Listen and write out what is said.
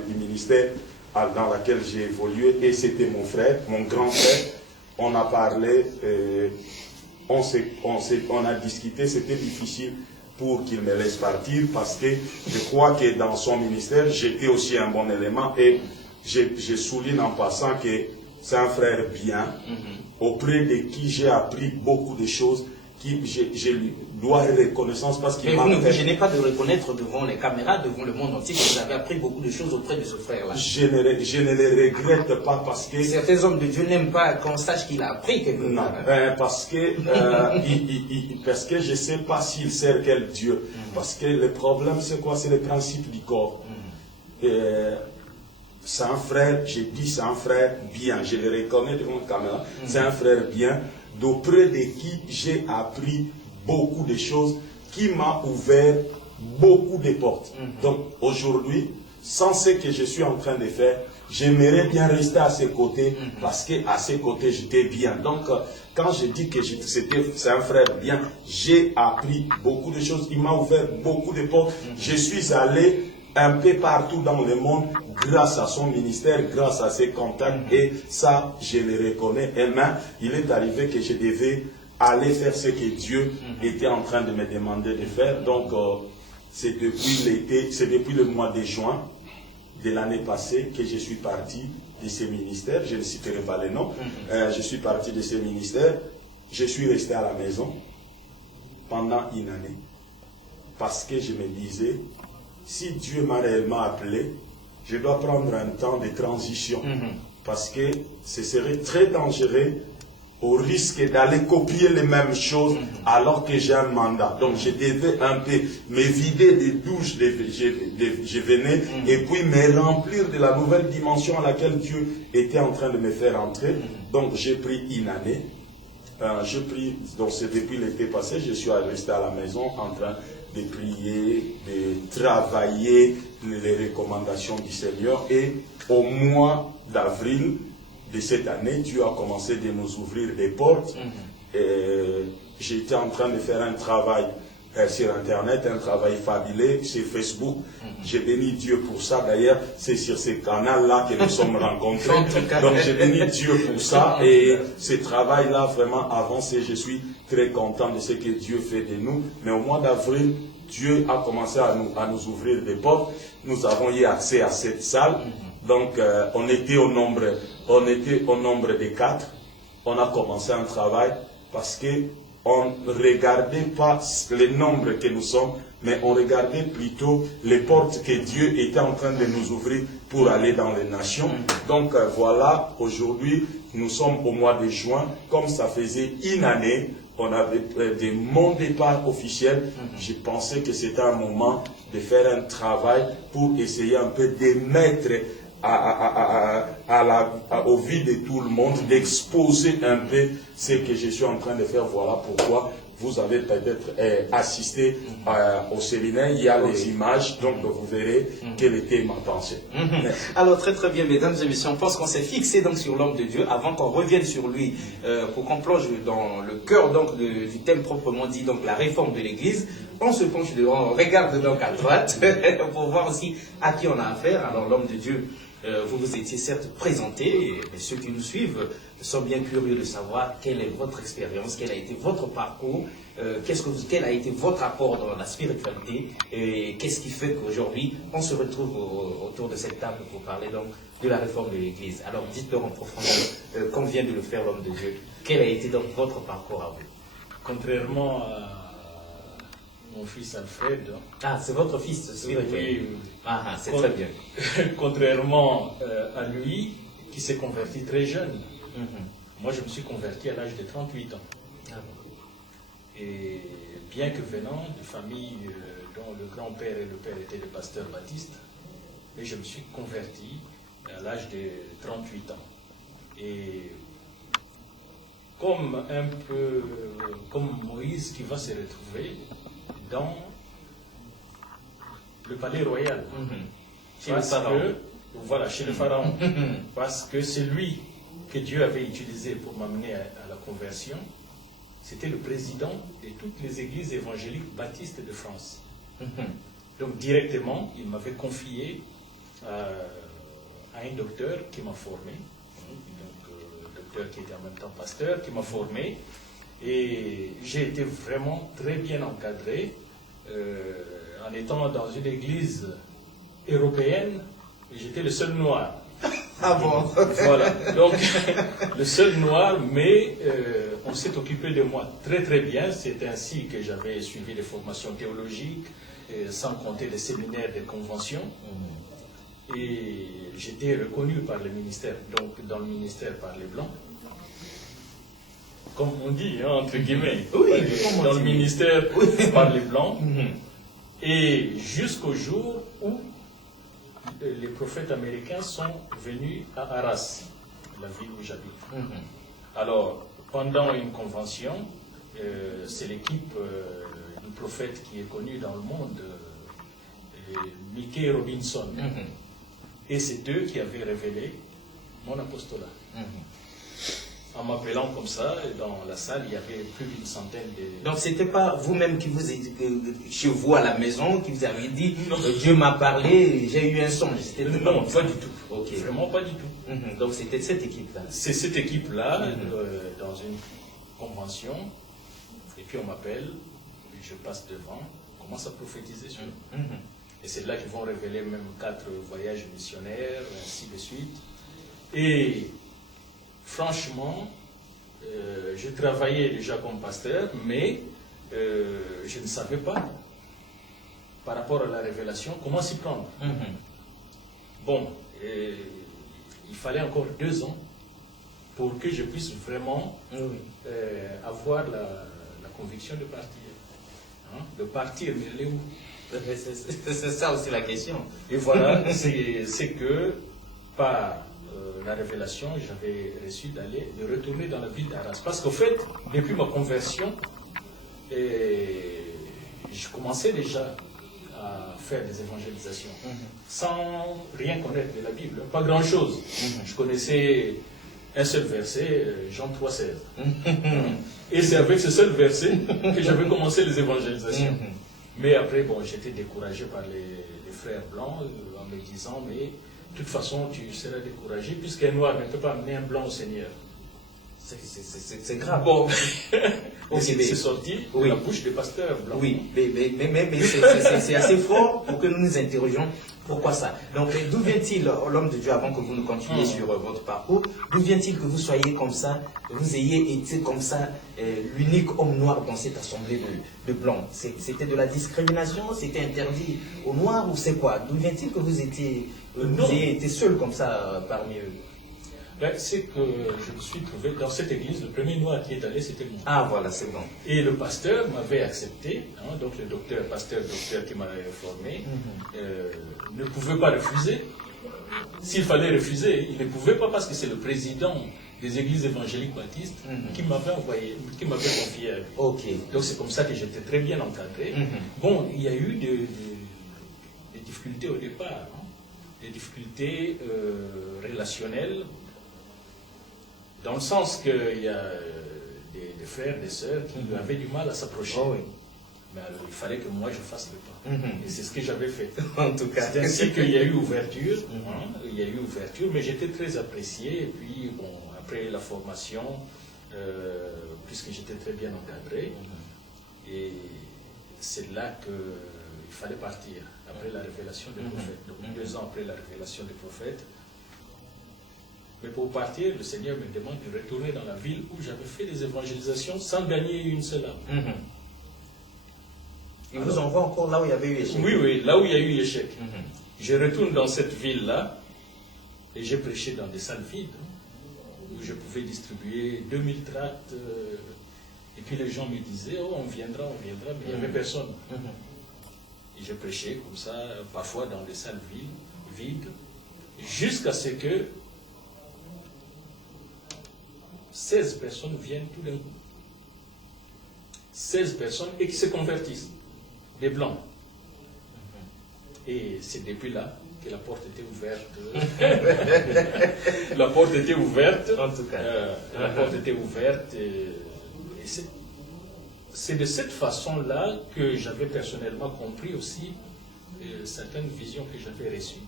du ministère dans laquelle j'ai évolué, et c'était mon frère, mon grand frère. On a parlé, on a discuté, c'était difficile pour qu'il me laisse partir, parce que je crois que dans son ministère, j'étais aussi un bon élément, et je souligne en passant que c'est un frère bien, auprès de qui j'ai appris beaucoup de choses, je lui dois reconnaissance parce qu'il m'a... Mais vous ne vous gênez pas de reconnaître devant les caméras, devant le monde entier, que vous avez appris beaucoup de choses auprès de ce frère-là. Je ne les regrette pas parce que... Certains hommes de Dieu n'aiment pas qu'on sache qu'il a appris quelque chose. Non, parce que je ne sais pas s'il sert quel Dieu. Parce que le problème, c'est quoi? C'est le principe du corps. C'est un frère, j'ai dit c'est un frère bien, je le reconnais devant la caméra, c'est un frère bien, d'auprès de qui j'ai appris beaucoup de choses, qui m'a ouvert beaucoup de portes. Donc aujourd'hui, sans ce que je suis en train de faire, j'aimerais bien rester à ses côtés, parce qu'à ses côtés j'étais bien. Donc quand je dis que c'est un frère bien, j'ai appris beaucoup de choses, il m'a ouvert beaucoup de portes, je suis allé un peu partout dans le monde grâce à son ministère, grâce à ses contacts, et ça, je le reconnais. Et maintenant, il est arrivé que je devais aller faire ce que Dieu était en train de me demander de faire. Donc, c'est depuis l'été, c'est depuis le mois de juin de l'année passée que je suis parti de ces ministères. Je ne citerai pas les noms. Je suis parti de ces ministères. Je suis resté à la maison pendant une année parce que je me disais, si Dieu m'a réellement appelé, je dois prendre un temps de transition. Parce que ce serait très dangereux au risque d'aller copier les mêmes choses alors que j'ai un mandat. Donc je devais un peu me vider des douches je venais et puis me remplir de la nouvelle dimension à laquelle Dieu était en train de me faire entrer. Donc j'ai pris une année. Donc c'est depuis l'été passé, je suis resté à la maison en train de prier, de travailler les recommandations du Seigneur. Et au mois d'avril de cette année, Dieu a commencé de nous ouvrir des portes. J'étais en train de faire un travail sur Internet, un travail fabuleux sur Facebook. J'ai béni Dieu pour ça. D'ailleurs, c'est sur ce canal-là que nous sommes rencontrés. Donc, j'ai béni Dieu pour ça. Et ce travail-là vraiment avancé. Je suis très content de ce que Dieu fait de nous. Mais au mois d'avril, Dieu a commencé à nous ouvrir des portes. Nous avons eu accès à cette salle. Donc, on était au nombre de 4. On a commencé un travail parce que on ne regardait pas le nombre que nous sommes, mais on regardait plutôt les portes que Dieu était en train de nous ouvrir pour aller dans les nations. Donc voilà, aujourd'hui, nous sommes au mois de juin. Comme ça faisait une année, on avait de mon départ officiel, je pensais que c'était un moment de faire un travail pour essayer un peu de mettre au vu de tout le monde, d'exposer un peu ce que je suis en train de faire. Voilà pourquoi vous avez peut-être assisté au séminaire. Il y a les images, donc vous verrez quelle était ma pensée. Alors très très bien, mesdames et messieurs, on pense qu'on s'est fixé donc sur l'homme de Dieu avant qu'on revienne sur lui, pour qu'on plonge dans le cœur donc du thème proprement dit, donc la réforme de l'Église. On se penche, on regarde donc à droite pour voir aussi à qui on a affaire. Alors l'homme de Dieu, vous vous étiez certes présenté, mais ceux qui nous suivent sont bien curieux de savoir quelle est votre expérience, quel a été votre parcours, quel a été votre apport dans la spiritualité, et qu'est-ce qui fait qu'aujourd'hui on se retrouve autour de cette table pour parler donc de la réforme de l'Église. Alors dites-leur en profondeur, comme vient de le faire l'homme de Dieu, quel a été donc votre parcours à vous? Contrairement à mon fils Alfred. Ah, c'est votre fils spirituel. Oui. Ah, c'est très bien. Contrairement à lui, qui s'est converti très jeune. Moi, je me suis converti à l'âge de 38 ans. Ah bon. Et bien que venant de familles dont le grand-père et le père étaient des pasteurs baptistes, mais je me suis converti à l'âge de 38 ans. Et comme un peu comme Moïse qui va se retrouver dans le palais royal. Chez le pharaon. Voilà, chez le pharaon. Parce que c'est lui que Dieu avait utilisé pour m'amener à la conversion. C'était le président de toutes les églises évangéliques baptistes de France. Donc directement, il m'avait confié à un docteur qui m'a formé, donc docteur qui était en même temps pasteur, qui m'a formé, et j'ai été vraiment très bien encadré en étant dans une église européenne, et j'étais le seul noir. Ah bon? Voilà, donc le seul noir, mais on s'est occupé de moi très très bien. C'est ainsi que j'avais suivi des formations théologiques, sans compter les séminaires des conventions. Et j'étais reconnu par le ministère, donc dans le ministère par les Blancs. Comme on dit, hein, entre guillemets, oui, dans le ministère par les Blancs. Et jusqu'au jour où les prophètes américains sont venus à Arras, la ville où j'habite. Alors, pendant une convention, c'est l'équipe du prophète qui est connu dans le monde, Mickey Robinson. Et c'est eux qui avaient révélé mon apostolat. En m'appelant comme ça, dans la salle, il y avait plus d'une centaine de... Donc, c'était pas vous-même qui vous étiez chez vous à la maison, qui vous avez dit Dieu m'a parlé, j'ai eu un songe. Non, pas du tout. Okay. Vraiment pas du tout. Donc, c'était cette équipe-là. C'est cette équipe-là, dans une convention, et puis on m'appelle, je passe devant, on commence à prophétiser sur eux. Et c'est là qu'ils vont révéler même 4 voyages missionnaires, ainsi de suite. Et franchement, je travaillais déjà comme pasteur, mais je ne savais pas, par rapport à la révélation, comment s'y prendre. Bon, il fallait encore 2 ans pour que je puisse vraiment avoir la conviction de partir. Hein? De partir, mais aller où? C'est ça aussi la question. Et voilà, c'est que par la révélation, j'avais reçu de retourner dans la ville d'Arras. Parce qu'au fait, depuis ma conversion, je commençais déjà à faire des évangélisations, sans rien connaître de la Bible, pas grand-chose. Je connaissais un seul verset, Jean 3,16. Et c'est avec ce seul verset que j'avais commencé les évangélisations. Mais après, bon, j'étais découragé par les frères blancs en me disant, mais de toute façon, tu seras découragé, puisqu'un noir ne peut pas amener un blanc au Seigneur. C'est grave. Bon, c'est sorti de la bouche des pasteurs blancs. Oui, mais c'est assez fort pour que nous nous interrogions. Pourquoi ça? Donc, d'où vient-il, l'homme de Dieu, avant que vous ne continuiez sur votre parcours, d'où vient-il que vous soyez comme ça, que vous ayez été comme ça, l'unique homme noir dans cette assemblée de blancs? C'était de la discrimination? C'était interdit aux noirs ou c'est quoi? D'où vient-il que vous ayez été seul comme ça parmi eux? Ben, c'est que je me suis trouvé dans cette église, le premier noir qui est allé, c'était moi. Ah voilà, c'est bon. Et le pasteur m'avait accepté, hein, donc le docteur qui m'avait formé, ne pouvait pas refuser. S'il fallait refuser, il ne pouvait pas parce que c'est le président des églises évangéliques baptistes qui m'avait envoyé, qui m'avait confié à lui. Okay. Donc c'est comme ça que j'étais très bien encadré. Bon, il y a eu des difficultés au départ, hein, des difficultés relationnelles, dans le sens qu'il y a des frères, des sœurs qui avaient du mal à s'approcher. Oh, oui. Mais alors, il fallait que moi je fasse le pas. Et c'est ce que j'avais fait. En tout cas. C'est ainsi qu'il y a eu ouverture. Hein, il y a eu ouverture, mais j'étais très apprécié. Et puis, bon, après la formation, puisque j'étais très bien encadré, et c'est là qu'il fallait partir, après la révélation des prophètes. Donc, 2 ans après la révélation des prophètes. Mais pour partir, le Seigneur me demande de retourner dans la ville où j'avais fait des évangélisations sans gagner une seule âme. Il vous envoie encore là où il y avait eu échec? Oui, là où il y a eu échec. Je retourne dans cette ville-là et j'ai prêché dans des salles vides où je pouvais distribuer 2000 tracts. Et puis les gens me disaient, oh, on viendra, mais il n'y avait personne. Et je prêchais comme ça, parfois dans des salles vides, jusqu'à ce que 16 personnes viennent tout d'un coup. 16 personnes et qui se convertissent, des blancs. Et c'est depuis là que la porte était ouverte. La porte était ouverte. En tout cas. La porte était ouverte. Et c'est de cette façon-là que j'avais personnellement compris aussi certaines visions que j'avais reçues.